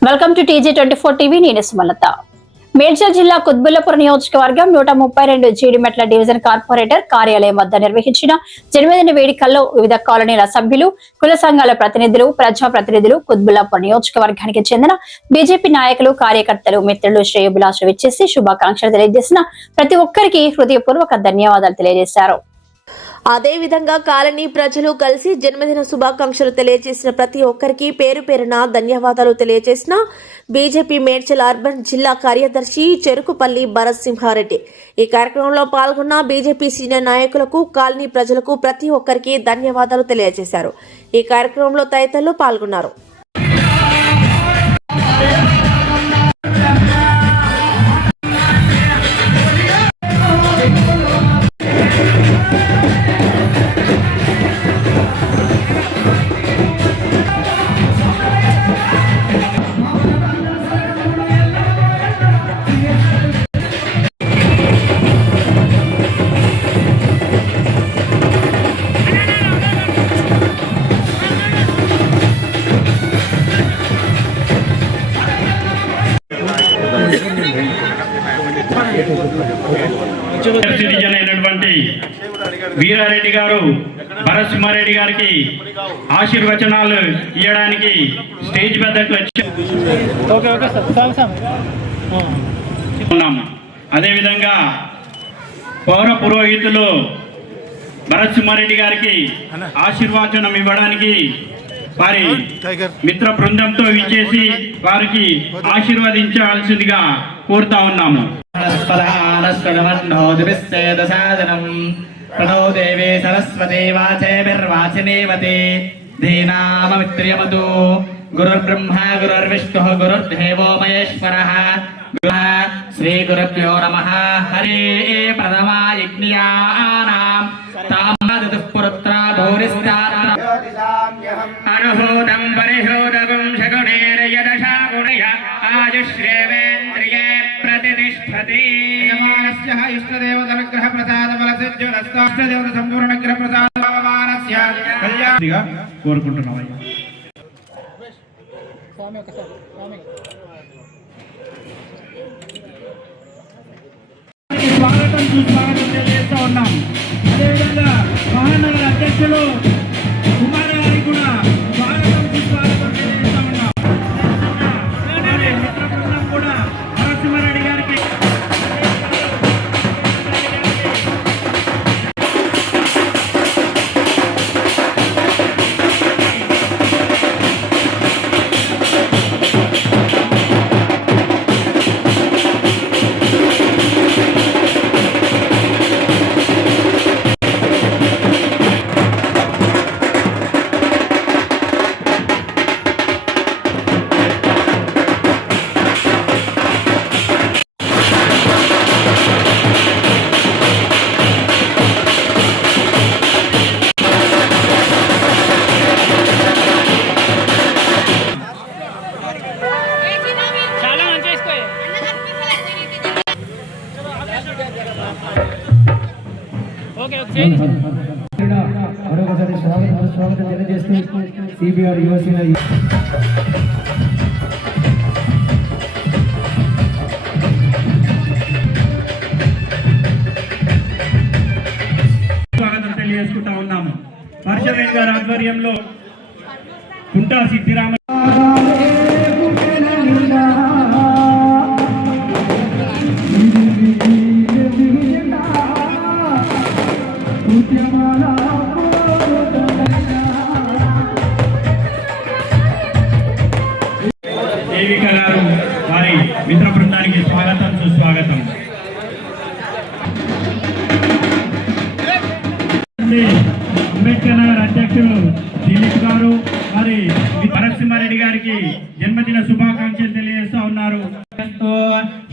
Welcome to TG24 TV. నేను సుమలత. మేడ్చల్ జిల్లా కుత్బుల్లాపూర్ నియోజకవర్గం 132 జీడిమెట్ల డివిజన్ కార్పొరేటర్ కార్యాలయం వద్ద నిర్వహించిన జన్మదిన వేడుకల్లో వివిధ కాలనీల సభ్యులు, కుల సంఘాల ప్రతినిధులు, ప్రజాప్రతినిధులు, కుత్బుల్లాపూర్ నియోజకవర్గానికి చెందిన బీజేపీ నాయకులు, కార్యకర్తలు, మిత్రులు, శ్రేయోభిలాషులు విచ్చేసి శుభాకాంక్షలు తెలియజేసిన ప్రతి ఒక్కరికి హృదయపూర్వక ధన్యవాదాలు తెలియజేశారు. అదేవిధంగా కాలనీ ప్రజలు కలిసి జన్మదిన శుభాకాంక్షలు తెలియజేసిన ప్రతి ఒక్కరికి పేరు పేరున ధన్యవాదాలు తెలియజేసిన బీజేపీ మేడ్చల్ అర్బన్ జిల్లా కార్యదర్శి చెరుకుపల్లి భరత్ సింహారెడ్డి. ఈ కార్యక్రమంలో పాల్గొన్న బీజేపీ సీనియర్ నాయకులకు, కాలనీ ప్రజలకు ప్రతి ఒక్కరికి ధన్యవాదాలు తెలియజేశారు. ఈ కార్యక్రమంలో తదితరులు పాల్గొన్నారు. సిటిజన్ అయినటువంటి వీరారెడ్డి గారు భరత్ సింహారెడ్డి గారికి ఆశీర్వచనాలు ఇవ్వడానికి స్టేజ్ వద్దకు వచ్చాము. అదేవిధంగా పౌర పురోహితులు భరత్ సింహారెడ్డి గారికి ఆశీర్వచనం ఇవ్వడానికి వారి మిత్ర బృందంతో విచ్చేసి వారికి ఆశీర్వదించాల్సిందిగా కోరుతా ఉన్నాము. ప్రణో దేవే సరస్వతి వాచేభిర్వాచినేవతే ధీనామమిత్ర్యమతు గురుర్బ్రహ్మ గురుర్విష్ణుః గురుర్దేవో మహేశ్వరః శ్రీ గురుభ్యో నమః. హరే ప్రథమా యజ్ఞానాం తామదతుః పుత్రా భూరిస్తాత్ర అనుహూతం పరిహూతకం శగుణేర్యదశా గుణయ ఆయుష్యేవేంద్రియే ప్రతిష్ఠతి. యజమానస్య ఇష్టదేవతనుగ్రహ ప్రసాద ఫలసిద్ధిరస్తోష్టదేవత సంపూర్ణగ్రహ ప్రసాద భగవానస్య కళ్యాణిగా కోరుకుంటున్నాం. స్వాగతం సుస్వాగతం తెలియజేస్తూ ఉన్నాం. అదేవిధంగా మహానగర అధ్యక్షులు కుమార్ గారికి కూడా స్వాగతం సుస్వాగతం తెలియజేస్తూ ఉన్నాం. మిత్ర బృందం కూడా నరసింహారెడ్డి గారికి మరొకసారి స్వాగతం తెలియజేస్తూ సిబిఆర్ యువసేన స్వాగతం తెలియజేసుకుంటా ఉన్నాము. హర్షవేణ్ గారి ఆధ్వర్యంలో కుంటా సిద్ధిరామ దేవిక గారు వారి మిత్ర బృందానికి స్వాగతం సుస్వాగతం. అంబేద్కర్ నగర్ అధ్యక్షులు దిలీప్ గారు మరి భరత్ సింహారెడ్డి గారికి జన్మదిన శుభాకాంక్షలు తెలియజేస్తూ ఉన్నారు.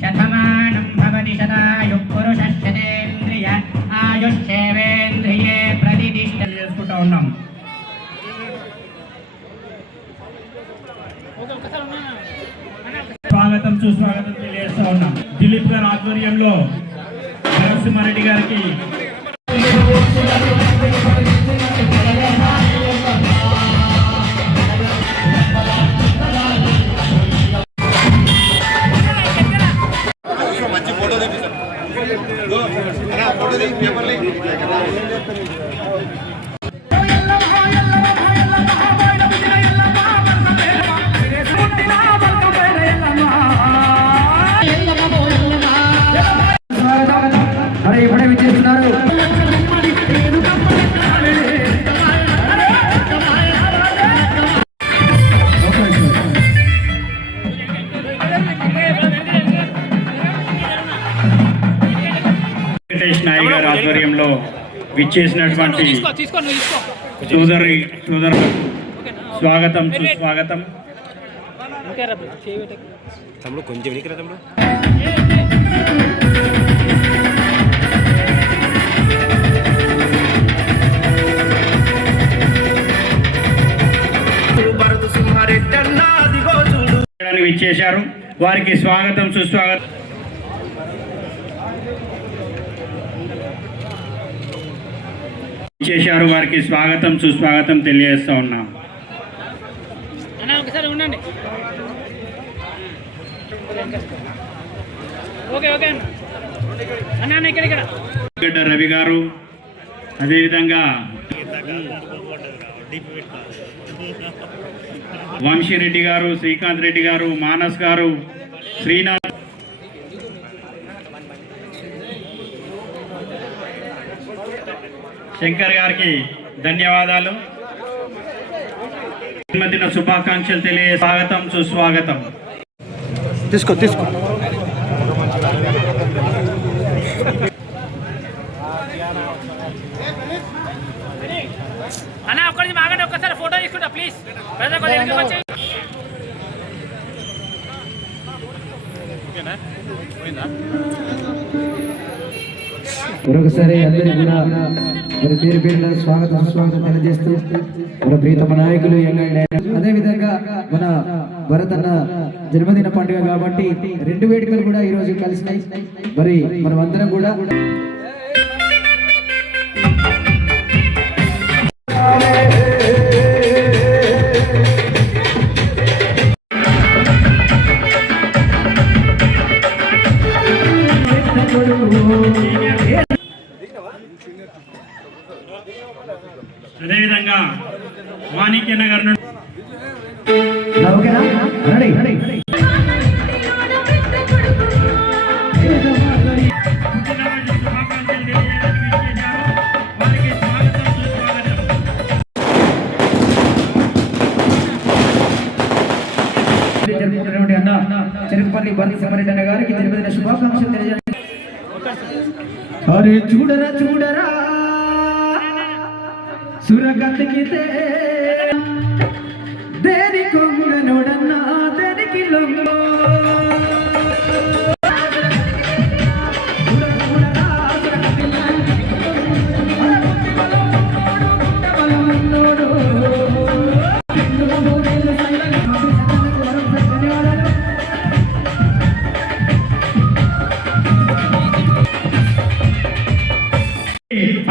శతమానం భవతి శతాయుః పురుషः శతేంద్రియ ఆయుష్యేవేంద్రియే ప్రతిష్ఠిత చేసుకుంటా ఉన్నాం. స్వాగతం సుస్వాగతం తెలియజేస్తా ఉన్నాం. దిలీప్ గారి ఆధ్వర్యంలో భరత్ సింహారెడ్డి గారికి సాయి గారి ఆధ్వర్యంలో విచ్చేసినటువంటి సోదరు స్వాగతం సుస్వాగతం. తమ్ముడు కొంచెం వెనక్కి రా తమ్ముడు. విచ్చేశారు, వారికి స్వాగతం సుస్వాగతం. చేశారు, వారికి స్వాగతం సుస్వాగతం తెలియజేస్తా ఉన్నాం. ఒకసారి ఉండండి. ఓకే ఓకే అన్న ఇక్కడ గడ్డ రవి గారు, అదేవిధంగా వంశీరెడ్డి గారు, శ్రీకాంత్ రెడ్డి గారు, మానస్ గారు, శ్రీనాథ్, శంకర్ గారికి ధన్యవాదాలు. జన్మదిన శుభాకాంక్షలు తెలియ స్వాగతం సుస్వాగతం. తీసుకో అన్న ఒక్కడి ఆగండి, ఒక్కసారి ఫోటో తీసుకుంటా ప్లీజ్. మరొకసారి అందరికీ కూడా మరి పేరు పేరున స్వాగతం తెలియజేస్తూ మన ప్రీతమ నాయకులు అదే విధంగా మన భరతన్న జన్మదిన పండుగ కాబట్టి రెండు వేడుకలు కూడా ఈ రోజు కలిసినాయి. మరి మనం అందరం కూడా అదేవిధంగా వాణిజ్య నగర్ నుండి అన్న చెరుకుపల్లి బాలకృష్ణ అన్న గారికి జన్మదిన శుభాకాంక్షలు తెలియజేయండి. అరే చూడరా సురగతికితే దేని కొంగనోడన్నా దేనికి లొంగో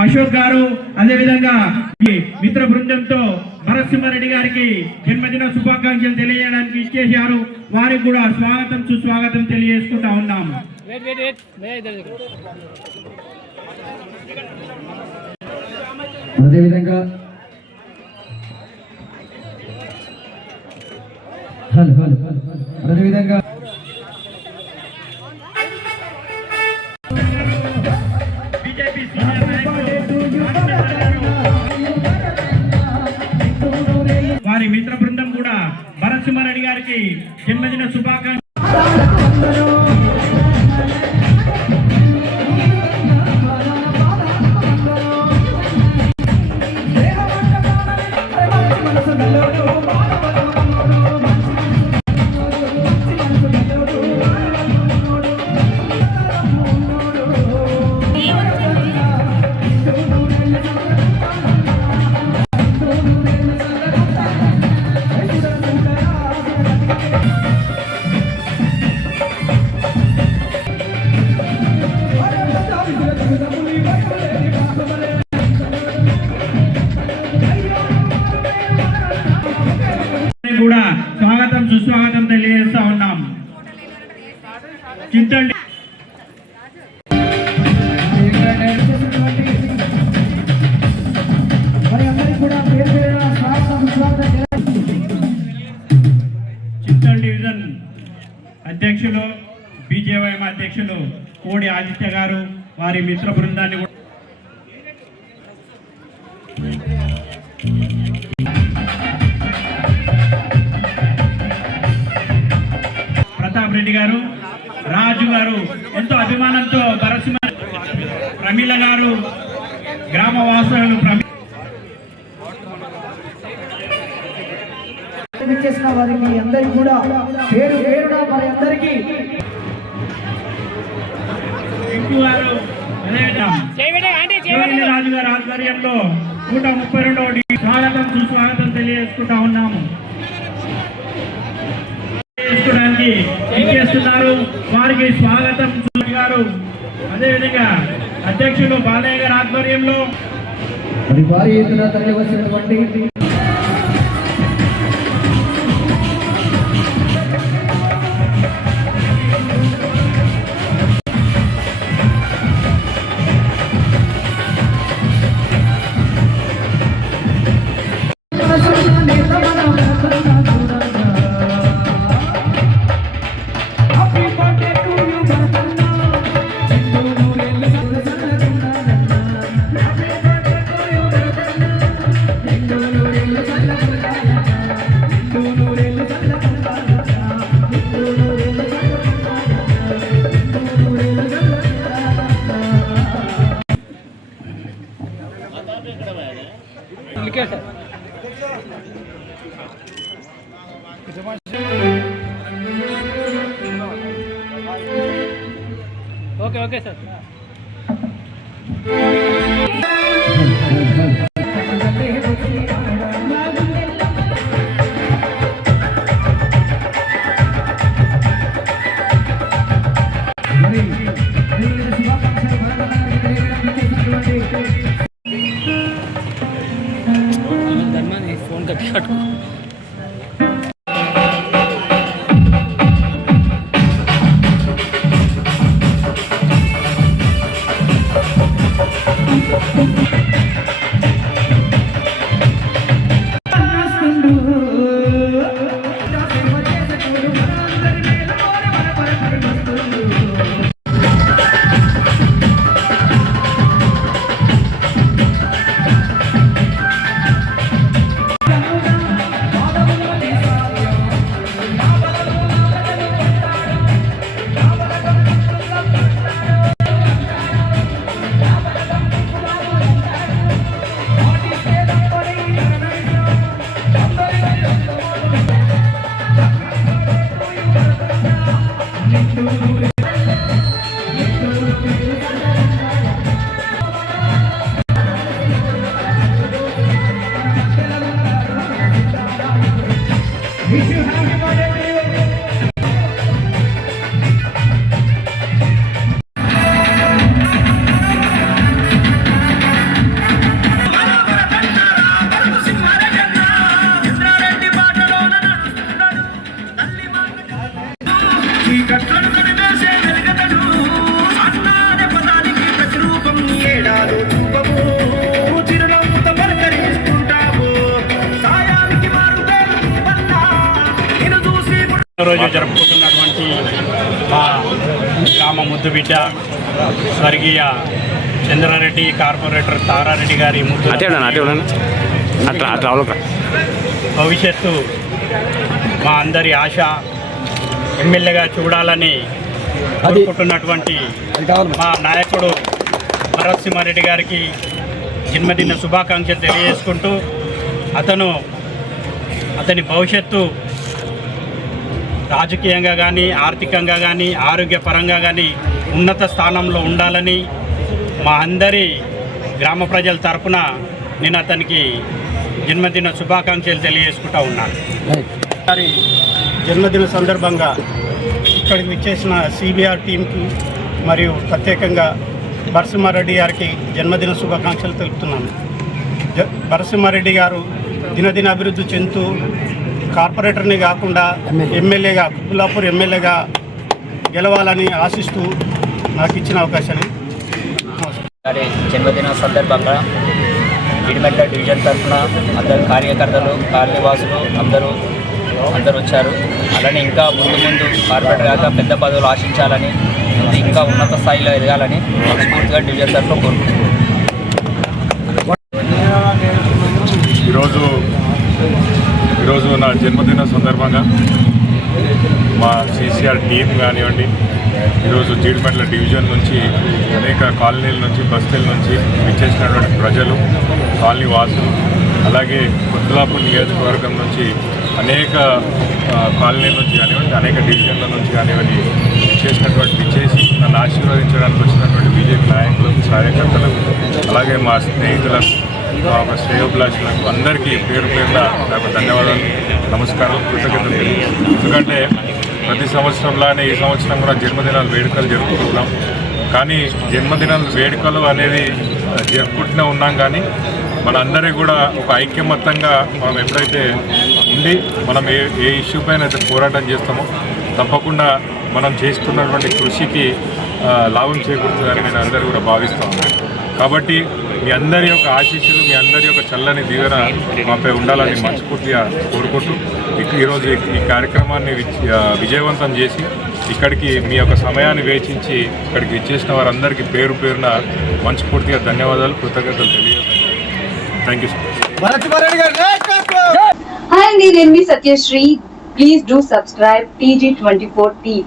అశోక్ గారు, అదేవిధంగా మిత్ర బృందంతో నరసింహారెడ్డి గారికి జన్మదిన శుభాకాంక్షలు తెలియజేయడానికి ఇచ్చేశారు. వారికి కూడా స్వాగతం సుస్వాగతం తెలియజేసుకుంటా ఉన్నాం. అదేవిధంగా అదేవిధంగా బీజేపీ సీనియర్ నాయకులు వారి మిత్ర బృందం కూడా నరసింహారెడ్డి గారికి జన్మదిన శుభాకాంక్షలు. కూడా స్వాగతం సుస్వాగతం తెలియజేస్తా ఉన్నాం. చింతల్లి చిత్తూరు డివిజన్ అధ్యక్షులు, బీజేవైఎం అధ్యక్షులు కోడి ఆదిత్య గారు, వారి మిత్ర బృందాన్ని కూడా ప్రతాప్ రెడ్డి గారు, రాజు గారు ఎంతో అభిమానంతో ప్రమీల గారు గ్రామ వాసులు చేసిన వారికి అందరికీ కూడా పేరు పేరున మరి అందరికీ గారు రాజు గారి ఆధ్వర్యంలో 132వ స్వాగతం సుస్వాగతం తెలియజేసుకుంటా ఉన్నాము. చేస్తున్నారు వారికి స్వాగతం గారు. అదేవిధంగా అధ్యక్షులు బాలయ్య గారి ఆధ్వర్యంలో మరి భారీ ఎత్తున తరలి వచ్చినటువంటి ఓకే ఓకే సార్. ధర్మాన్ని ఫోన్ కట్టి కట్టుకో. రోజు జరుపుకుంటున్నటువంటి మా గ్రామ ముద్దుబిడ్డ స్వర్గీయ చంద్రారెడ్డి కార్పొరేటర్ తారారెడ్డి గారి భవిష్యత్తు మా అందరి ఆశ. ఎమ్మెల్యేగా చూడాలని కోరుకుంటున్నటువంటి మా నాయకుడు భరత్ సింహారెడ్డి గారికి జన్మదిన శుభాకాంక్షలు తెలియజేసుకుంటూ అతని భవిష్యత్తు రాజకీయంగా కానీ ఆర్థికంగా కానీ ఆరోగ్యపరంగా కానీ ఉన్నత స్థానంలో ఉండాలని మా అందరి గ్రామ ప్రజల తరపున నేను అతనికి జన్మదిన శుభాకాంక్షలు తెలియజేసుకుంటూ ఉన్నాను. జన్మదిన సందర్భంగా ఇక్కడికి విచ్చేసిన సిబిఆర్ టీంకి మరియు ప్రత్యేకంగా భరసింహారెడ్డి గారికి జన్మదిన శుభాకాంక్షలు తెలుపుతున్నాను. భరసింహారెడ్డి గారు దినదిన అభివృద్ధి చెందుతూ కార్పొరేటర్ని కాకుండా ఎమ్మెల్యేగా కుబ్లాపూర్ ఎమ్మెల్యేగా గెలవాలని ఆశిస్తూ నాకు ఇచ్చిన అవకాశాన్ని జన్మదిన సందర్భంగా జీడిమెట్ల డివిజన్ తరఫున అందరు కార్యకర్తలు కార్యవాసులు అందరూ వచ్చారు. అలానే ఇంకా ముందు కార్పొరేటర్ కాక పెద్ద పదవులు ఆశించాలని ఇంకా ఉన్నత స్థాయిలో ఎదగాలని మనస్ఫూర్తిగా డివిజన్ తరఫున కోరుకుంటున్నాను. ఈరోజు ఈరోజు నా జన్మదిన సందర్భంగా మా సిసిఆర్ టీం కానివ్వండి, ఈరోజు జీడిమెట్ల డివిజన్ నుంచి అనేక కాలనీల నుంచి, బస్తీల నుంచి విచ్చేసినటువంటి ప్రజలు, కాలనీ వాసులు, అలాగే కొత్తలాపూర్ నియోజకవర్గం నుంచి అనేక కాలనీల నుంచి కానివ్వండి, అనేక డివిజన్ల నుంచి కానివ్వండి విచ్చేసి నన్ను ఆశీర్వదించడానికి వచ్చినటువంటి బీజేపీ నాయకులకు, కార్యకర్తలకు, అలాగే మా స్నేహితులకు, మా శ్రేయోభిలాషులకు అందరికీ పేరు పేరున నాకు ధన్యవాదాలు, నమస్కారం, కృతజ్ఞతలు తెలియజేస్తాను. ఎందుకంటే ప్రతి సంవత్సరంలానే ఈ సంవత్సరం కూడా జన్మదినాలు వేడుకలు జరుపుకుంటున్నాం. కానీ జన్మదినాలు వేడుకలు అనేది జరుపుకుంటూనే ఉన్నాం. కానీ మనందరికీ కూడా ఒక ఐక్యమత్యంగా మనం ఎప్పుడైతే ఉండి మనం ఏ ఇష్యూ పైన అయితే పోరాటం చేస్తామో తప్పకుండా మనం చేస్తున్నటువంటి కృషికి లాభం చేకూరుతుందని నేను అందరూ కూడా భావిస్తూ ఉన్నాను. కాబట్టి మీ అందరి యొక్క ఆశీస్సులు, మీ అందరి యొక్క చల్లని దీవెన మాపై ఉండాలని మనస్ఫూర్తిగా కోరుకుంటూ ఈరోజు ఈ కార్యక్రమాన్ని విజయవంతం చేసి ఇక్కడికి మీ యొక్క సమయాన్ని వేచించి ఇక్కడికి ఇచ్చేసిన వారందరికీ పేరు పేరున మనస్ఫూర్తిగా ధన్యవాదాలు, కృతజ్ఞతలు తెలియజేస్తాను. Thank you so much. Hi, నేను మీ Satyasri. Please do subscribe TG24 TV.